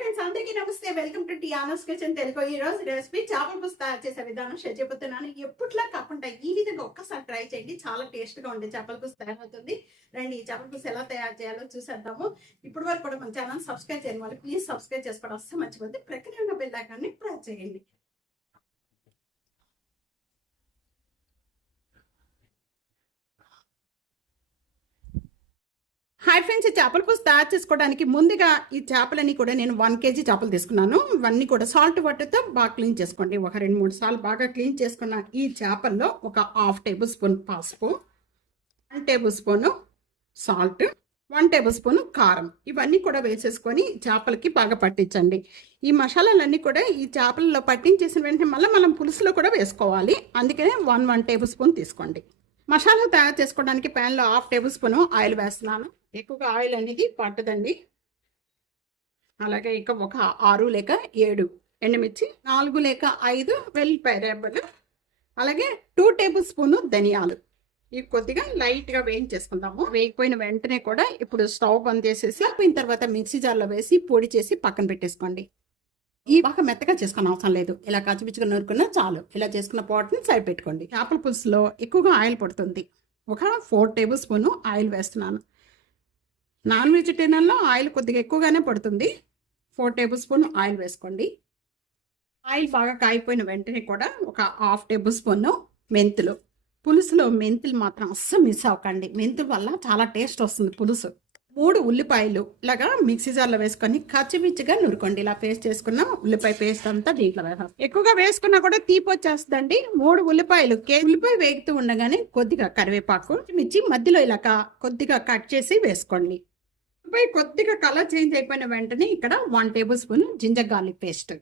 Friends అందరికీ నమస్తే. Welcome to Tiano's kitchen Telugu ఈ రోజు రెసిపీ చేపల పులుసు తయారు చేసే విధానం షేర్ చేయబోతున్నాను ఎప్పుట్లా కాకుండా ఈ విధంగా ఒక్కసారి ట్రై చేయండి. చాలా టేస్ట్గా ఉండే చేపల పులుసు తయారవుతుంది. రండి ఈ చేపల పులుసు ఎలా తయారు చేయాలో చూసేద్దాము. ఇప్పటి వరకు కూడా మన ఛానల్ సబ్స్క్రైబ్ చేయని వాళ్ళు ప్లీజ్ సబ్స్క్రైబ్ చేసుకోవడం అస్సలు మర్చిపోతే ప్రక్కనే ఉన్న బెల్ ఐకాన్ని ప్రెస్ చేయండి. హాయ్ ఫ్రెండ్స్ ఈ చేపల పులుసు తయారు చేసుకోవడానికి ముందుగా ఈ చేపలన్నీ కూడా నేను వన్ కేజీ చేపలు తీసుకున్నాను. ఇవన్నీ కూడా సాల్ట్ వాటర్తో బాగా క్లీన్ చేసుకోండి. ఒక రెండు మూడు సార్లు బాగా క్లీన్ చేసుకున్న ఈ చేపల్లో ఒక హాఫ్ టేబుల్ స్పూన్ పసుపు one tablespoon salt one tablespoon కారం. ఇవన్నీ కూడా వేసేసుకొని చేపలకి బాగా పట్టించండి. ఈ మసాలాలన్నీ కూడా ఈ చేపలలో పట్టించేసిన వెంటనే మళ్ళీ మనం పులుసులో కూడా వేసుకోవాలి. అందుకనే వన్ వన్ టేబుల్ స్పూన్ తీసుకోండి. మసాలా తయారు చేసుకోవడానికి ప్యాన్లో హాఫ్ టేబుల్ స్పూన్ ఆయిల్ వేస్తున్నాను. ఎక్కువగా ఆయిల్ అనేది పట్టదండి. అలాగే ఇక ఒక ఆరు లేక ఏడు ఎండుమిర్చి నాలుగు లేక ఐదు వెల్లిపాయ రెబ్బలు అలాగే టూ టేబుల్ స్పూన్ ధనియాలు. ఇవి కొద్దిగా లైట్గా వేయించేసుకుందాము. వేగిపోయిన వెంటనే కూడా ఇప్పుడు స్టవ్ బంద్ చేసేసి అయిపోయిన తర్వాత మిక్సీ జార్లో వేసి పొడి చేసి పక్కన పెట్టేసుకోండి. ఈ బాగా మెత్తగా చేసుకున్న అవసరం లేదు. ఇలా కచ్చిపిచ్చుగా నూరుకున్నా చాలు. ఇలా చేసుకున్న పాట్ని సైడ్ పెట్టుకోండి. చేపల పులుసులో ఎక్కువగా ఆయిల్ పడుతుంది. ఒక ఫోర్ టేబుల్ స్పూన్ ఆయిల్ వేస్తున్నాను. నాన్ వెజిటేరియన్లో ఆయిల్ కొద్దిగా ఎక్కువగానే పడుతుంది. ఫోర్ టేబుల్ స్పూన్ ఆయిల్ వేసుకోండి. ఆయిల్ బాగా కాగిపోయిన వెంటనే కూడా ఒక హాఫ్ టేబుల్ స్పూన్ మెంతులు. పులుసులో మెంతులు మాత్రం అస్సలు మిస్ అవ్వకండి. మెంతుల వల్ల చాలా టేస్ట్ వస్తుంది పులుసు. మూడు ఉల్లిపాయలు ఇలాగా మిక్సీ జార్లో వేసుకొని కచ్చిమిచ్చిగా నురుకోండి. ఇలా పేస్ట్ చేసుకున్న ఉల్లిపాయ పేస్ట్ అంతా దీంట్లో వేస్తాం ఎక్కువగా వేసుకున్నా కూడా తీపి వచ్చేస్తుందండి. మూడు ఉల్లిపాయలు కే ఉల్లిపాయ వేగుతూ ఉండగానే కొద్దిగా కరివేపాకు మిర్చి మధ్యలో ఇలాగా కొద్దిగా కట్ చేసి వేసుకోండి. పోయి కొద్దిగా కలర్ చేంజ్ అయిపోయిన వెంటనే ఇక్కడ one tablespoon ginger garlic paste.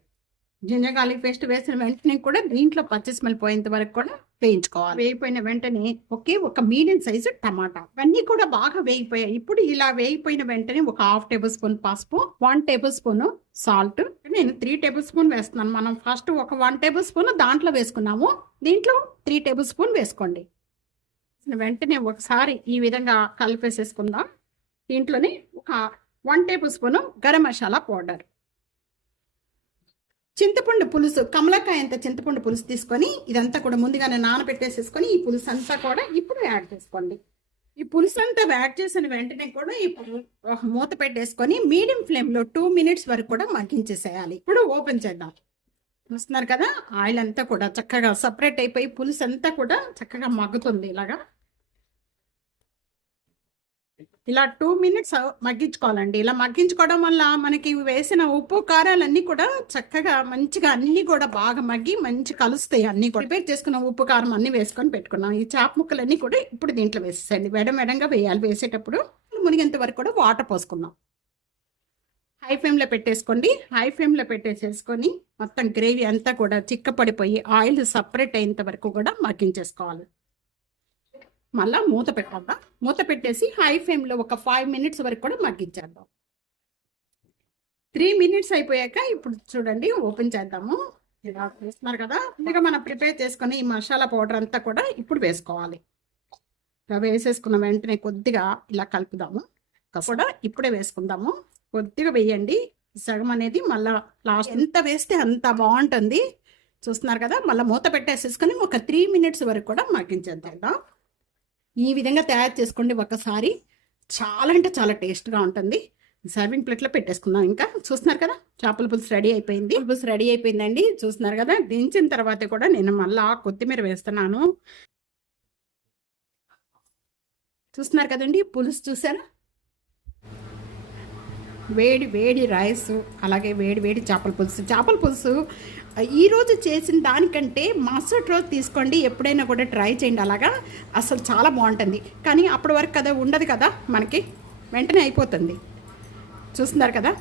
Ginger garlic paste వేసిన వెంటనే కూడా దీంట్లో పచ్చి స్మెల్ పోయేంత వరకు కూడా వేయించుకోవాలి. వేగిపోయిన వెంటనే ఒకే ఒక మీడియం సైజు టమాటా. ఇవన్నీ కూడా బాగా వేగిపోయాయి ఇప్పుడు ఇలా వేగిపోయిన వెంటనే ఒక హాఫ్ టేబుల్ స్పూన్ పసుపు వన్ టేబుల్ స్పూన్ సాల్ట్. నేను త్రీ టేబుల్ స్పూన్ వేస్తున్నాను. మనం ఫస్ట్ ఒక వన్ టేబుల్ స్పూన్ దాంట్లో వేసుకున్నాము. దీంట్లో త్రీ టేబుల్ స్పూన్ వేసుకోండి. వెంటనే ఒకసారి ఈ విధంగా కలిపేసేసుకుందాం. దీంట్లోనే one tablespoon garam masala powder చింతపండు పులుసు కమలకాయ అంత చింతపండు పులుసు తీసుకొని ఇదంతా కూడా ముందుగానే నానబెట్టేసేసుకొని ఈ పులుసు అంతా కూడా ఇప్పుడు యాడ్ చేసుకోండి. ఈ పులుసు అంతా యాడ్ చేసిన వెంటనే కూడా ఇప్పుడు మూత పెట్టేసుకొని మీడియం ఫ్లేమ్లో టూ మినిట్స్ వరకు కూడా మగ్గించేసేయాలి. ఇప్పుడు ఓపెన్ చేద్దాం. చూస్తున్నారు కదా ఆయిల్ అంతా కూడా చక్కగా సపరేట్ అయిపోయి పులుసు అంతా కూడా చక్కగా మగ్గుతుంది ఇలాగా. ఇలా టూ మినిట్స్ uh, మగ్గించుకోవాలండి. ఇలా మగ్గించుకోవడం వల్ల మనకి వేసిన ఉప్పు కారాలన్నీ కూడా చక్కగా మంచిగా అన్నీ కూడా బాగా మగ్గి మంచి కలుస్తాయి అన్నీ కూడా. ప్రిపేర్ చేసుకున్న ఉప్పు కారం అన్నీ వేసుకొని పెట్టుకున్నాం. ఈ చాప ముక్కలన్నీ కూడా ఇప్పుడు దీంట్లో వేసేసండి వెడం వెడంగా వేయాలి. వేసేటప్పుడు మునిగేంత వరకు కూడా వాటర్ పోసుకుందాం. హై ఫ్లేమ్లో పెట్టేసుకోండి. హై ఫ్లేమ్లో పెట్టేసేసుకొని మొత్తం గ్రేవీ అంతా కూడా చిక్కపడిపోయి ఆయిల్ సపరేట్ అయ్యేంత వరకు కూడా మగ్గించేసుకోవాలి. మళ్ళా మూత పెట్టద్దాం మూత పెట్టేసి హై ఫ్లేమ్లో ఒక ఫైవ్ మినిట్స్ వరకు కూడా మగ్గించేద్దాం. త్రీ మినిట్స్ అయిపోయాక ఇప్పుడు చూడండి ఓపెన్ చేద్దాము. ఇలా వేస్తున్నారు కదా ఇక మనం ప్రిపేర్ చేసుకుని ఈ మసాలా పౌడర్ అంతా కూడా ఇప్పుడు వేసుకోవాలి. ఇలా వేసేసుకున్న వెంటనే కొద్దిగా ఇలా కలుపుదాము. కూడా ఇప్పుడే వేసుకుందాము. కొద్దిగా వేయండి. సగం అనేది మళ్ళా లాస్ట్ ఎంత వేస్తే అంత బాగుంటుంది. చూస్తున్నారు కదా మళ్ళీ మూత పెట్టేసేసుకొని ఒక త్రీ మినిట్స్ వరకు కూడా మగ్గించేద్దాం. ఈ విధంగా తయారు చేసుకోండి ఒకసారి. చాలా అంటే చాలా టేస్ట్గా ఉంటుంది. సర్వింగ్ ప్లేట్లో పెట్టేసుకుందాం ఇంకా. చూస్తున్నారు కదా? చేపల పులుసు రెడీ అయిపోయింది. పులుసు రెడీ అయిపోయిందండి. చూస్తున్నారు కదా? దించిన తర్వాత కూడా నేను మళ్ళా కొత్తిమీర వేస్తున్నాను. చూస్తున్నారు కదండి? పులుసు చూసారా? వేడి వేడి రైస్ అలాగే వేడి వేడి చేపల పులుసు. చేపల పులుసు ఈరోజు చేసిన దానికంటే మరుసటి రోజు తీసుకోండి ఎప్పుడైనా కూడా ట్రై చేయండి. అలాగా? అసలు చాలా బాగుంటుంది. కానీ అప్పటి వరకు కదా ఉండదు కదా మనకి? వెంటనే అయిపోతుంది. చూస్తున్నారు కదా?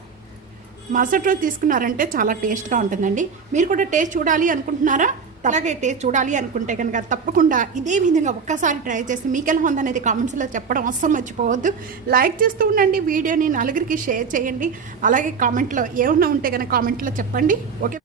మరుసటి రోజు తీసుకున్నారంటే చాలా టేస్ట్గా ఉంటుందండి. మీరు కూడా టేస్ట్ చూడాలి అనుకుంటున్నారా? అలాగైతే టేస్ట్ చూడాలి అనుకుంటే కనుక తప్పకుండా ఇదే విధంగా ఒక్కసారి ట్రై చేసి మీకు ఎలా ఉందనేది కామెంట్స్లో చెప్పడం అస్సలు మర్చిపోవద్దు. లైక్ చేస్తూ ఉండండి వీడియోని నలుగురికి షేర్ చేయండి. అలాగే కామెంట్లో ఏమన్నా ఉంటే కనుక కామెంట్లో చెప్పండి. ఓకే